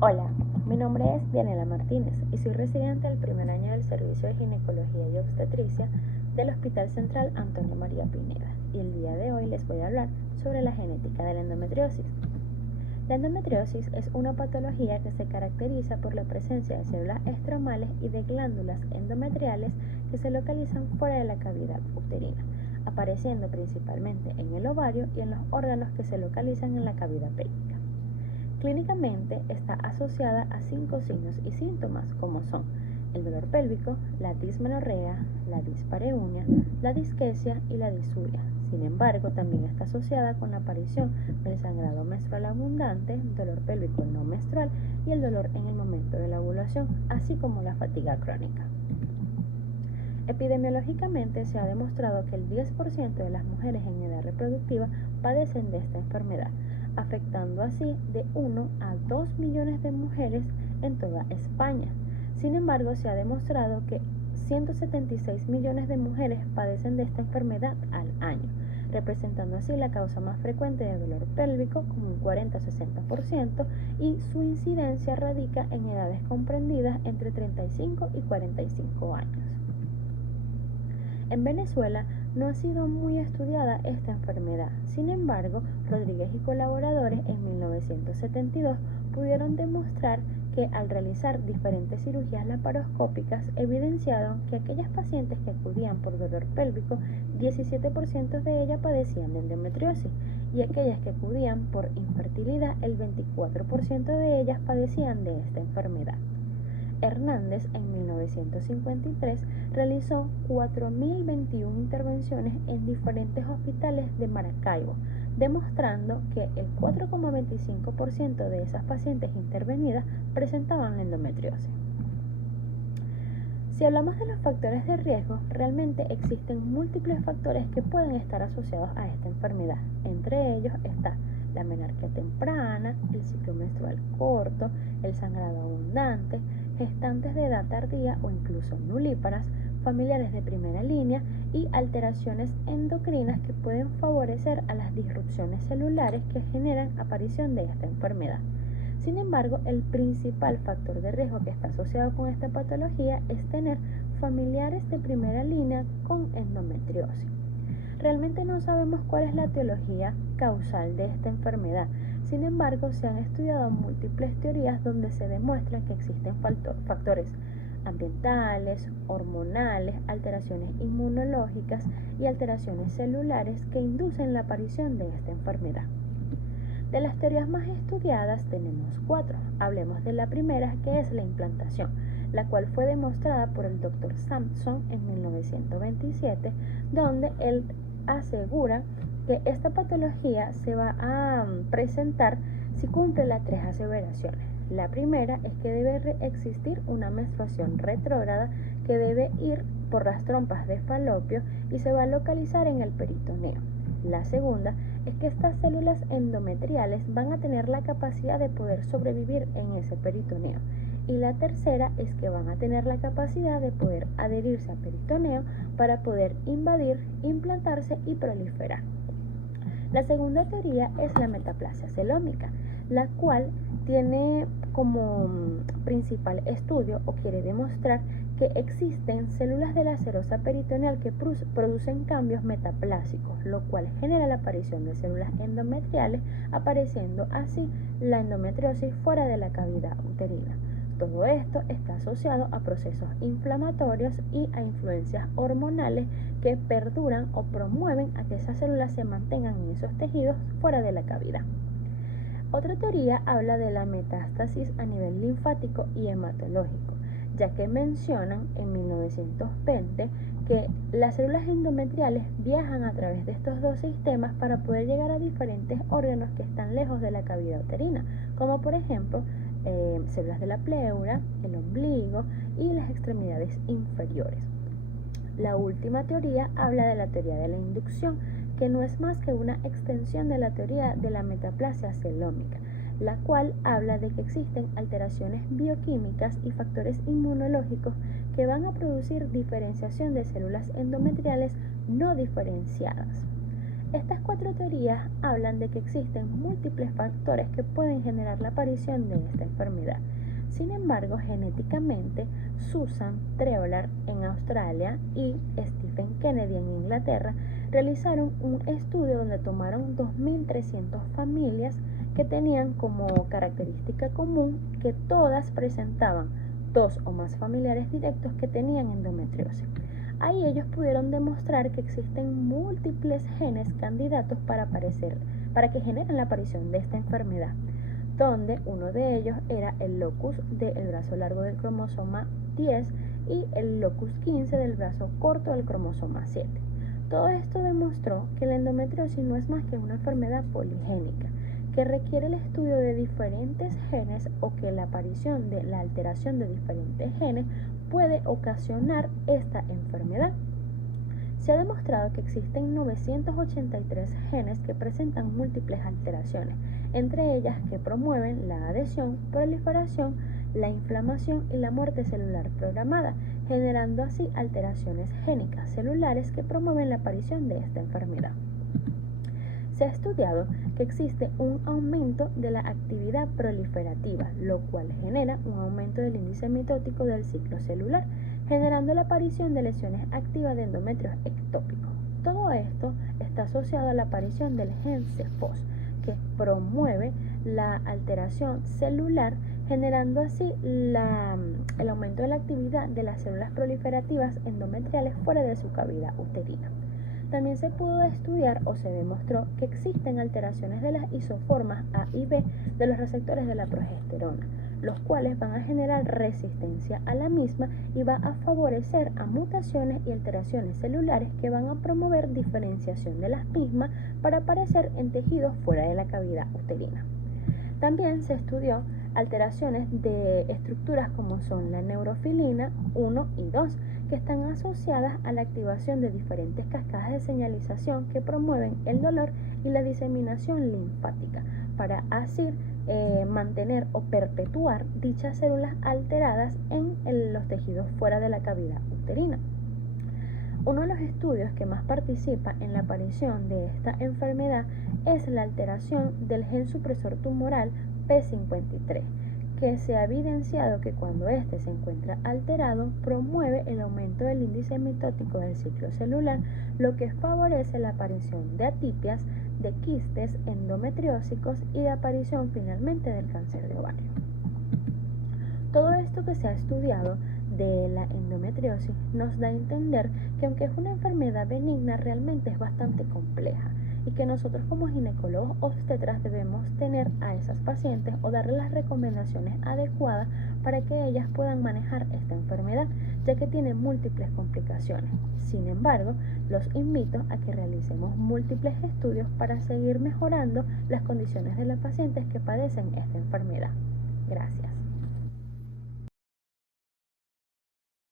Hola, mi nombre es Dianela Martínez y soy residente del primer año del Servicio de Ginecología y Obstetricia del Hospital Central Antonio María Pineda, y el día de hoy les voy a hablar sobre la genética de la endometriosis. La endometriosis es una patología que se caracteriza por la presencia de células estromales y de glándulas endometriales que se localizan fuera de la cavidad uterina, apareciendo principalmente en el ovario y en los órganos que se localizan en la cavidad pélvica. Clínicamente está asociada a 5 signos y síntomas, como son el dolor pélvico, la dismenorrea, la dispareunia, la disquesia y la disuria. Sin embargo, también está asociada con la aparición del sangrado menstrual abundante, dolor pélvico no menstrual y el dolor en el momento de la ovulación, así como la fatiga crónica. Epidemiológicamente se ha demostrado que el 10% de las mujeres en edad reproductiva padecen de esta enfermedad, afectando así de 1 a 2 millones de mujeres en toda España. Sin embargo, se ha demostrado que 176 millones de mujeres padecen de esta enfermedad al año, representando así la causa más frecuente de dolor pélvico como un 40-60%, y su incidencia radica en edades comprendidas entre 35 y 45 años. En Venezuela no ha sido muy estudiada esta enfermedad. Sin embargo, Rodríguez y colaboradores en 1972 pudieron demostrar que al realizar diferentes cirugías laparoscópicas evidenciaron que aquellas pacientes que acudían por dolor pélvico, 17% de ellas padecían de endometriosis, y aquellas que acudían por infertilidad, el 24% de ellas padecían de esta enfermedad. Hernández en 1953 realizó 4.021 intervenciones en diferentes hospitales de Maracaibo, demostrando que el 4,25% de esas pacientes intervenidas presentaban endometriosis. Si hablamos de los factores de riesgo, realmente existen múltiples factores que pueden estar asociados a esta enfermedad. Entre ellos está la menarquia temprana, el ciclo menstrual corto, el sangrado abundante, gestantes de edad tardía o incluso nulíparas, familiares de primera línea y alteraciones endocrinas que pueden favorecer a las disrupciones celulares que generan aparición de esta enfermedad. Sin embargo, el principal factor de riesgo que está asociado con esta patología es tener familiares de primera línea con endometriosis. Realmente no sabemos cuál es la etiología causal de esta enfermedad. Sin embargo, se han estudiado múltiples teorías donde se demuestra que existen factores ambientales, hormonales, alteraciones inmunológicas y alteraciones celulares que inducen la aparición de esta enfermedad. De las teorías más estudiadas tenemos 4. Hablemos de la primera, que es la implantación, la cual fue demostrada por el Dr. Sampson en 1927, donde él asegura que esta patología se va a presentar si cumple las 3 aseveraciones. La primera es que debe existir una menstruación retrógrada que debe ir por las trompas de falopio y se va a localizar en el peritoneo. La segunda es que estas células endometriales van a tener la capacidad de poder sobrevivir en ese peritoneo. Y la tercera es que van a tener la capacidad de poder adherirse al peritoneo para poder invadir, implantarse y proliferar. La segunda teoría es la metaplasia celómica, la cual tiene como principal estudio o quiere demostrar que existen células de la serosa peritoneal que producen cambios metaplásicos, lo cual genera la aparición de células endometriales, apareciendo así la endometriosis fuera de la cavidad uterina. Todo esto está asociado a procesos inflamatorios y a influencias hormonales que perduran o promueven a que esas células se mantengan en esos tejidos fuera de la cavidad. Otra teoría habla de la metástasis a nivel linfático y hematológico, ya que mencionan en 1920 que las células endometriales viajan a través de estos dos sistemas para poder llegar a diferentes órganos que están lejos de la cavidad uterina, como por ejemplo células de la pleura, el ombligo y las extremidades inferiores. La última teoría habla de la teoría de la inducción, que no es más que una extensión de la teoría de la metaplasia celómica, la cual habla de que existen alteraciones bioquímicas y factores inmunológicos que van a producir diferenciación de células endometriales no diferenciadas. Estas 4 teorías hablan de que existen múltiples factores que pueden generar la aparición de esta enfermedad. Sin embargo, genéticamente, Susan Treolar en Australia y Stephen Kennedy en Inglaterra realizaron un estudio donde tomaron 2.300 familias que tenían como característica común que todas presentaban 2 o más familiares directos que tenían endometriosis. Ahí ellos pudieron demostrar que existen múltiples genes candidatos para que generen la aparición de esta enfermedad, donde uno de ellos era el locus del brazo largo del cromosoma 10 y el locus 15 del brazo corto del cromosoma 7. Todo esto demostró que la endometriosis no es más que una enfermedad poligénica, que requiere el estudio de diferentes genes o que la aparición de la alteración de diferentes genes puede ocasionar esta enfermedad. Se ha demostrado que existen 983 genes que presentan múltiples alteraciones, entre ellas que promueven la adhesión, proliferación, la inflamación y la muerte celular programada, generando así alteraciones génicas celulares que promueven la aparición de esta enfermedad. Se ha estudiado que existe un aumento de la actividad proliferativa, lo cual genera un aumento del índice mitótico del ciclo celular, generando la aparición de lesiones activas de endometrios ectópicos. Todo esto está asociado a la aparición del gen CFOS, que promueve la alteración celular, generando así el aumento de la actividad de las células proliferativas endometriales fuera de su cavidad uterina. También se pudo estudiar o se demostró que existen alteraciones de las isoformas A y B de los receptores de la progesterona, los cuales van a generar resistencia a la misma y va a favorecer a mutaciones y alteraciones celulares que van a promover diferenciación de las mismas para aparecer en tejidos fuera de la cavidad uterina. También se estudió alteraciones de estructuras como son la neurofilina 1 y 2, que están asociadas a la activación de diferentes cascadas de señalización que promueven el dolor y la diseminación linfática, para así mantener o perpetuar dichas células alteradas en los tejidos fuera de la cavidad uterina. Uno de los estudios que más participa en la aparición de esta enfermedad es la alteración del gen supresor tumoral P53, que se ha evidenciado que cuando éste se encuentra alterado, promueve el aumento del índice mitótico del ciclo celular, lo que favorece la aparición de atipias, de quistes endometriósicos y de aparición finalmente del cáncer de ovario. Todo esto que se ha estudiado de la endometriosis nos da a entender que aunque es una enfermedad benigna, realmente es bastante compleja y que nosotros como ginecólogos obstetras debemos tener a esas pacientes o darles las recomendaciones adecuadas para que ellas puedan manejar esta enfermedad, ya que tiene múltiples complicaciones. Sin embargo, los invito a que realicemos múltiples estudios para seguir mejorando las condiciones de las pacientes que padecen esta enfermedad. Gracias.